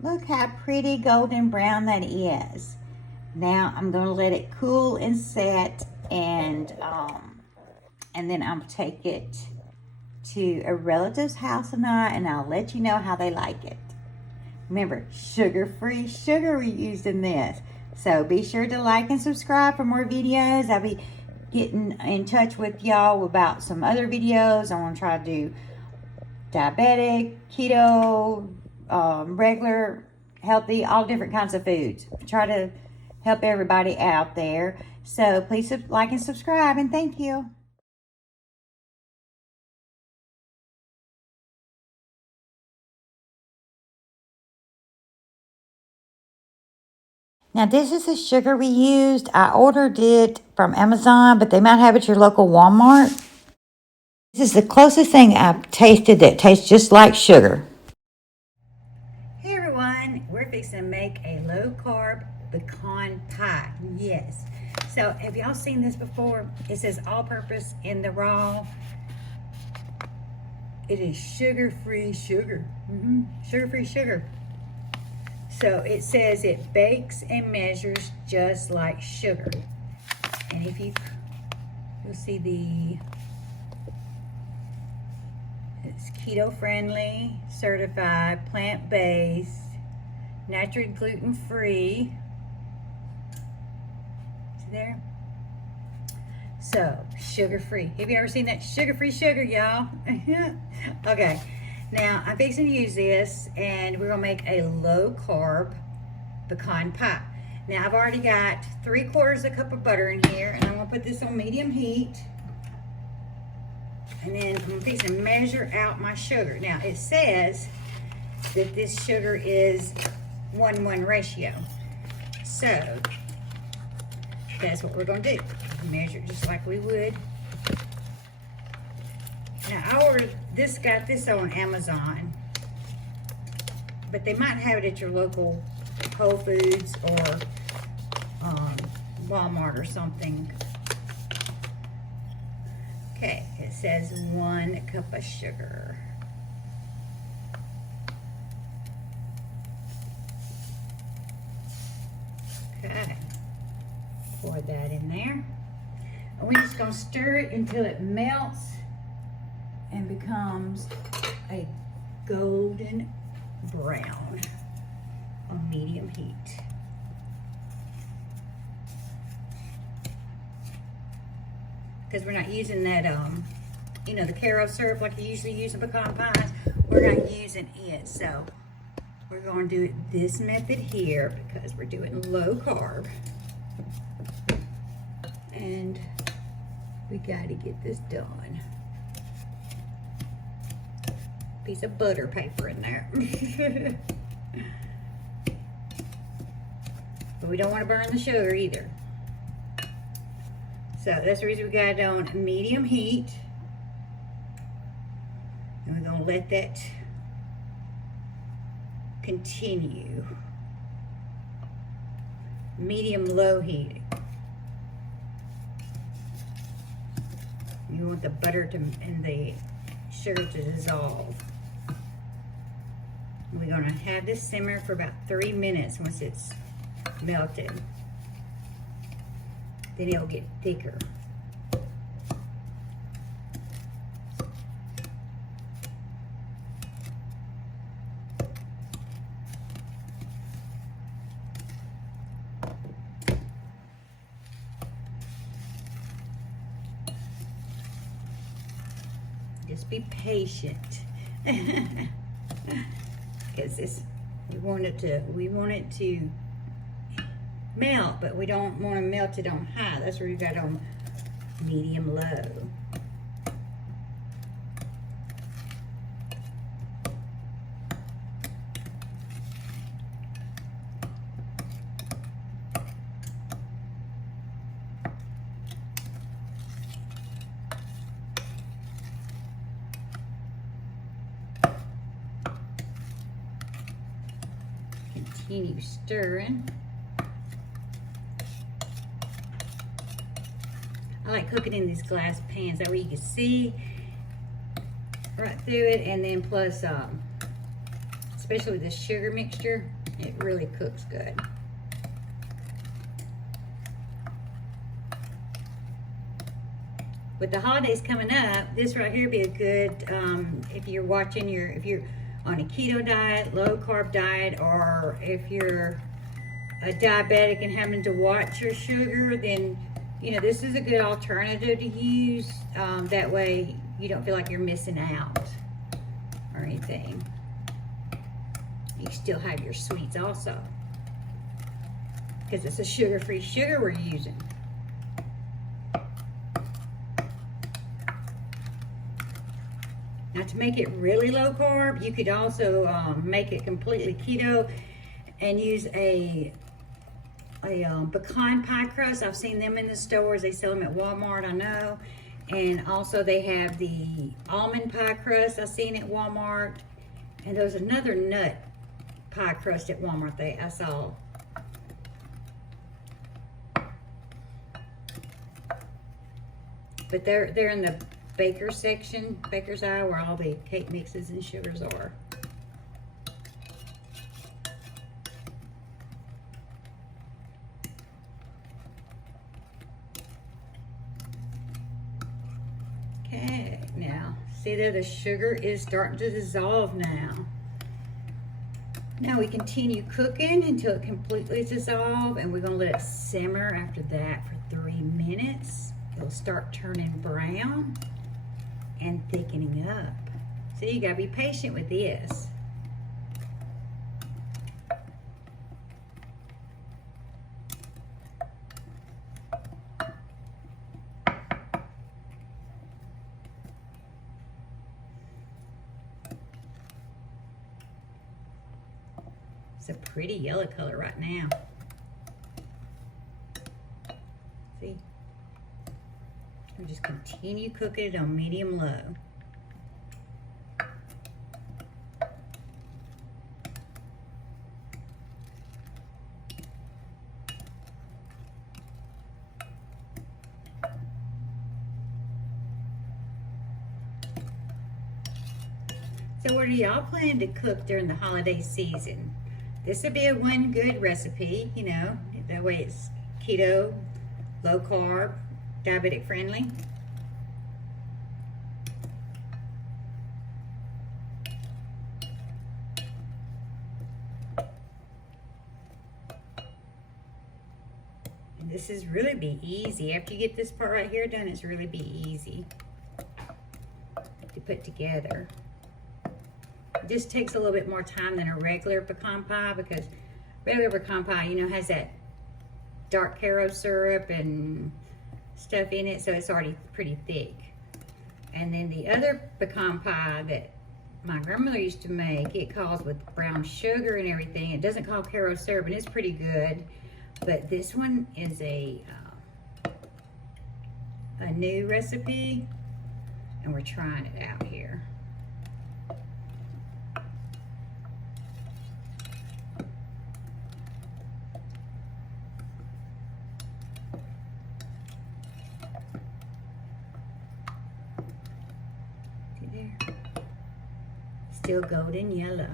Look how pretty golden brown that is. Now I'm going to let it cool and set, and then I'll take it to a relative's house tonight, and I'll let you know how they like it. Remember, sugar-free sugar we used in this. So be sure to like and subscribe for more videos. I'll be getting in touch with y'all about some other videos. I want to try to do diabetic, keto, regular, healthy, all different kinds of foods. Try to help everybody out there. So please like and subscribe, and thank you. Now this is the sugar we used. I ordered it from Amazon, but they might have it at your local Walmart. This is the closest thing I've tasted that tastes just like sugar. Hey everyone, we're fixing to make a low carb pecan pie. Yes. So have y'all seen this before? It says all purpose in the raw. It is sugar-free sugar. Sugar-free sugar. So it says it bakes and measures just like sugar. And if you'll see it's keto friendly, certified, plant-based, naturally gluten-free. See there? So, sugar-free. Have you ever seen that sugar-free sugar, y'all? Okay. Now, I'm fixing to use this, and we're going to make a low-carb pecan pie. Now, I've already got 3/4 a cup of butter in here, and I'm going to put this on medium heat. And then I'm fixing to measure out my sugar. Now, it says that this sugar is 1:1 ratio. So, that's what we're going to do. Measure it just like we would. Now, I ordered this, got this on Amazon, but they might have it at your local Whole Foods or Walmart or something. Okay, it says 1 cup of sugar. Okay, pour that in there. And we're just going to stir it until it melts and becomes a golden brown on medium heat. Because we're not using that, the Caro syrup like you usually use in pecan pies. We're not using it, so we're going to do it this method here because we're doing low carb. And we got to get this done. Piece of butter paper in there. But we don't want to burn the sugar either. So that's the reason we got it on medium heat. And we're going to let that continue. Medium-low heat. You want the butter and the sugar to dissolve. And we're going to have this simmer for about 3 minutes once it's melted. Then it'll get thicker. Just be patient. Because we want it to melt, but we don't want to melt it on high. That's where you got on medium low. Continue stirring. I like cooking in these glass pans. That way you can see right through it, and then plus it's especially with this sugar mixture, it really cooks good. With the holidays coming up, this right here would be a good, if you're watching if you're on a keto diet, low carb diet, or if you're a diabetic and having to watch your sugar, then, you know, this is a good alternative to use. That way you don't feel like you're missing out or anything. You still have your sweets also, because it's a sugar-free sugar we're using. Now, to make it really low carb, you could also make it completely keto and use a pecan pie crust. I've seen them in the stores. They sell them at Walmart, I know. And also they have the almond pie crust I've seen at Walmart. And there's another nut pie crust at Walmart I saw. But they're in the baker section, baker's aisle, where all the cake mixes and sugars are. Okay, now see there, the sugar is starting to dissolve now. Now we continue cooking until it completely dissolves, and we're gonna let it simmer after that for 3 minutes. It'll start turning brown and thickening up. So you gotta be patient with this. It's a pretty yellow color right now. See? We just continue cooking it on medium-low. So what do y'all plan to cook during the holiday season? This would be a one good recipe, you know, that way it's keto, low carb, diabetic friendly. And this is really be easy. After you get this part right here done, it's really be easy to put together. It just takes a little bit more time than a regular pecan pie, because regular pecan pie, you know, has that dark caro syrup and stuff in it, so it's already pretty thick. And then the other pecan pie that my grandmother used to make, it calls with brown sugar and everything. It doesn't call caro syrup, and it's pretty good. But this one is a new recipe, and we're trying it out here. Still golden yellow.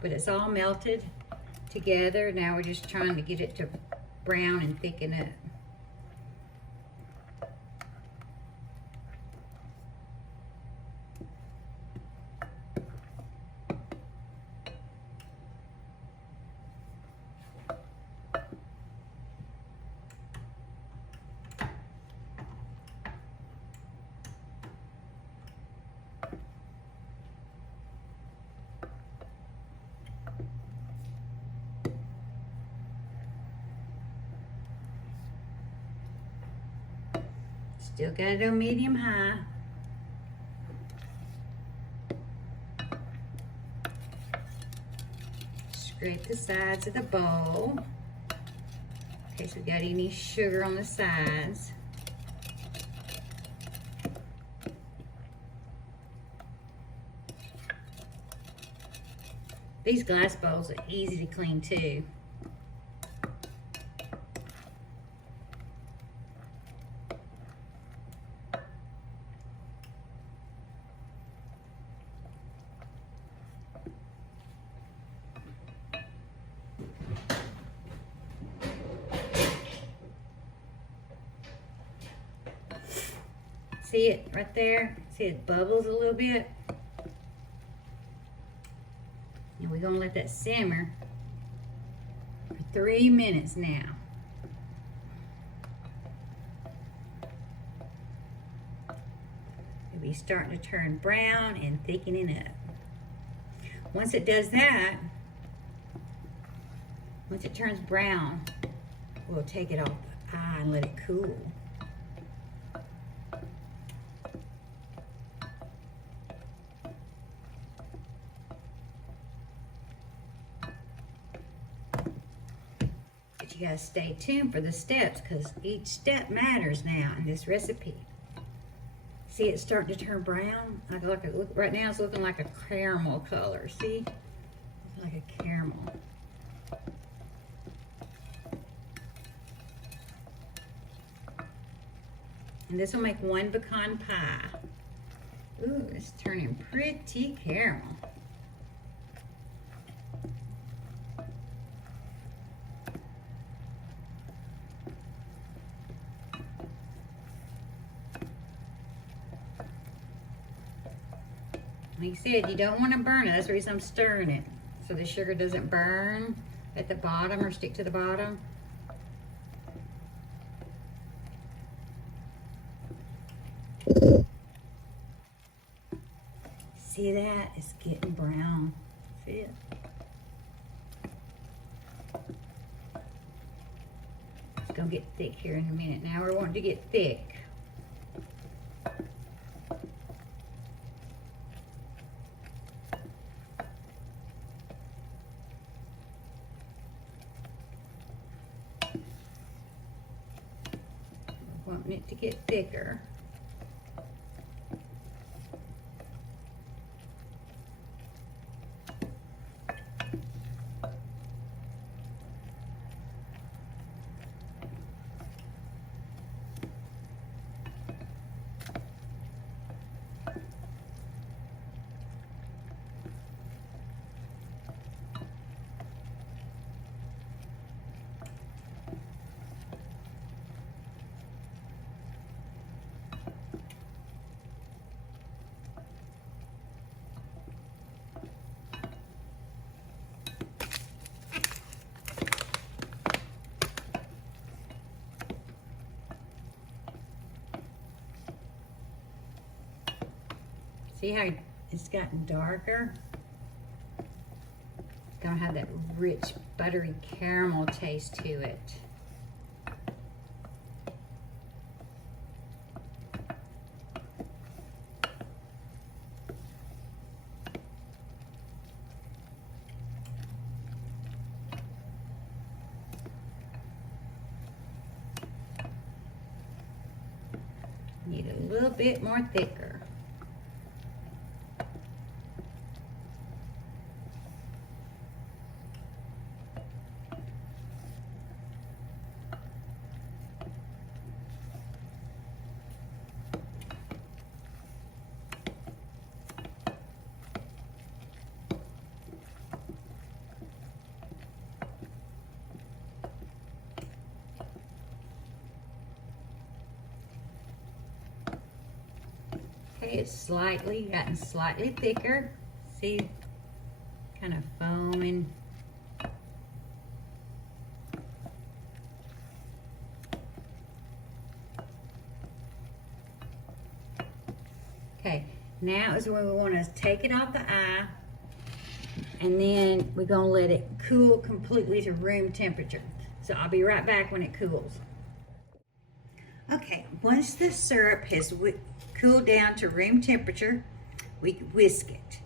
But it's all melted together. Now we're just trying to get it to brown and thicken up. Still got it on medium-high. Scrape the sides of the bowl in case we got any sugar on the sides. These glass bowls are easy to clean too. See it right there? See it bubbles a little bit? And we're gonna let that simmer for 3 minutes now. It'll be starting to turn brown and thickening up. Once it does that, once it turns brown, we'll take it off the eye and let it cool. But you gotta stay tuned for the steps because each step matters now in this recipe. See, it's starting to turn brown. Right now it's looking like a caramel color. See? It's like a caramel. And this will make 1 pecan pie. Ooh, it's turning pretty caramel. Like I said, you don't want to burn it. That's the reason I'm stirring it. So the sugar doesn't burn at the bottom or stick to the bottom. See that? It's getting brown. See it? It's gonna get thick here in a minute. Now we're wanting to get thick. We're wanting it to get thicker. See how it's gotten darker? It's gonna have that rich, buttery caramel taste to it. Need a little bit more thicker. Okay, it's gotten slightly thicker. See, kind of foaming. Okay, now is when we want to take it off the eye, and then we're going to let it cool completely to room temperature. So I'll be right back when it cools. Okay, once the syrup has cooled down to room temperature, we whisk it.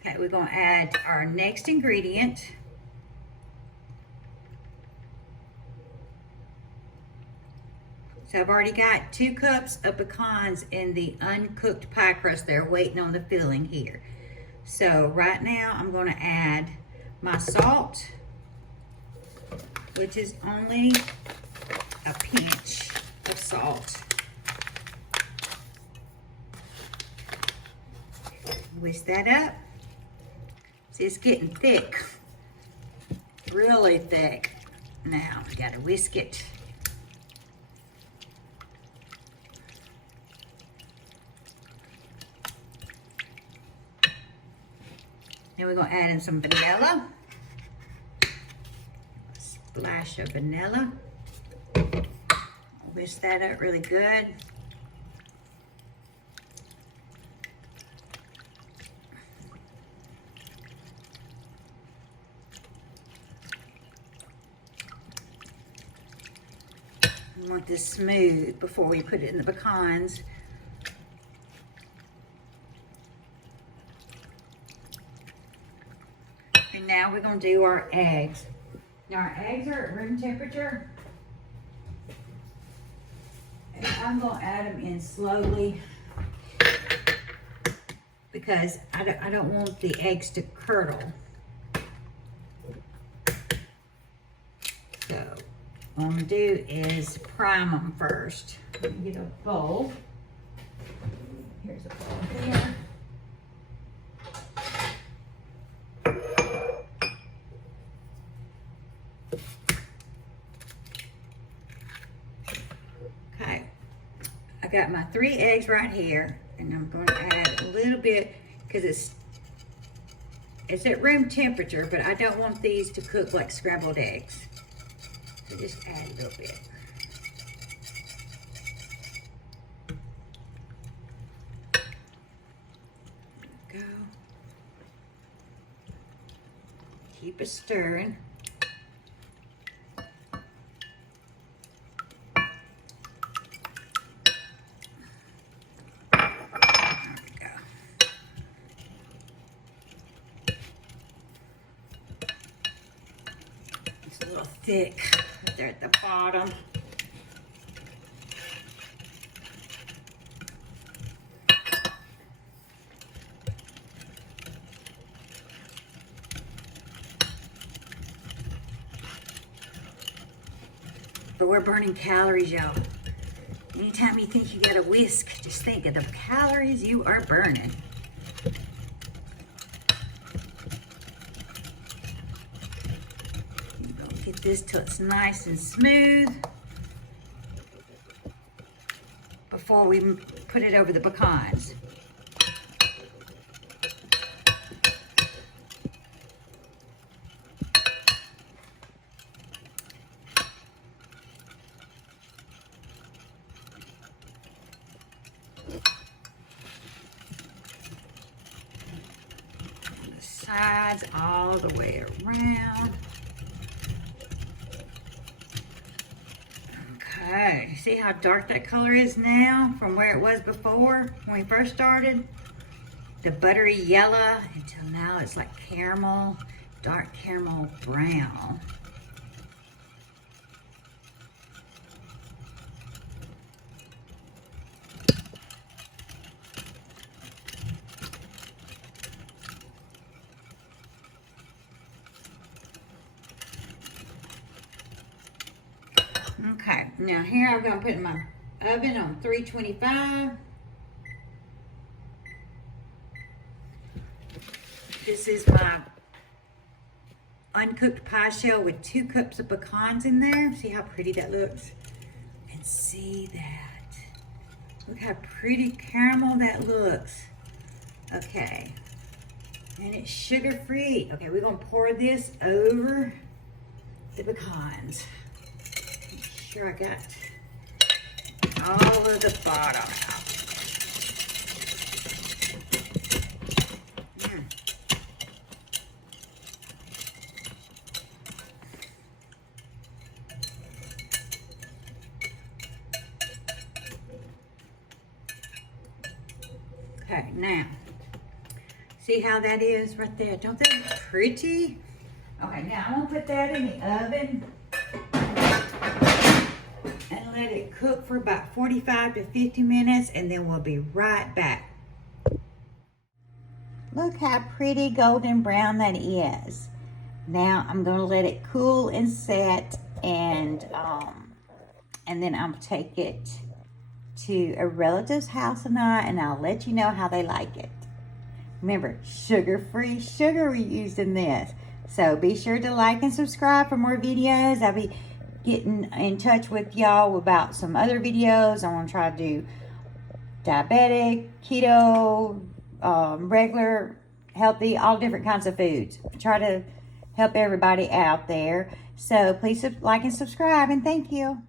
Okay, we're going to add our next ingredient. So I've already got 2 cups of pecans in the uncooked pie crust there waiting on the filling here. So right now I'm going to add my salt, which is only a pinch of salt. Whisk that up. See, it's getting thick really thick. Now, we gotta whisk it. Then we're gonna add in some vanilla. A splash of vanilla. Whisk that up really good. We want this smooth before we put it in the pecans. And now we're going to do our eggs. Now our eggs are at room temperature. And I'm going to add them in slowly because I don't want the eggs to curdle. So what I'm going to do is prime them first. Let me get a bowl. Here's a bowl here. Okay, I got my 3 eggs right here, and I'm going to add a little bit because it's at room temperature, but I don't want these to cook like scrambled eggs. So just add a little bit. There we go. Keep it stirring. A little thick right there at the bottom. But we're burning calories, y'all. Anytime you think you got a whisk, just think of the calories you are burning. Get this till it's nice and smooth before we put it over the pecans. On the sides all the way around. Okay, see how dark that color is now from where it was before when we first started? The buttery yellow until now it's like caramel, dark caramel brown. Okay, now here I'm going to put my oven on 325. This is my uncooked pie shell with 2 cups of pecans in there. See how pretty that looks? And see that. Look how pretty caramel that looks. Okay. And it's sugar-free. Okay, we're going to pour this over the pecans. Sure I got all of the bottom out. Okay, now, see how that is right there? Don't that look pretty? Okay, now I'm gonna put that in the oven and let it cook for about 45 to 50 minutes, and then we'll be right back. Look how pretty golden brown that is. Now I'm gonna let it cool and set, and then I'll take it to a relative's house tonight, and I'll let you know how they like it. Remember, sugar-free sugar we used in this. So be sure to like and subscribe for more videos. I'll be getting in touch with y'all about some other videos. I want to try to do diabetic, keto, regular, healthy, all different kinds of foods. Try to help everybody out there. So please like and subscribe, and thank you.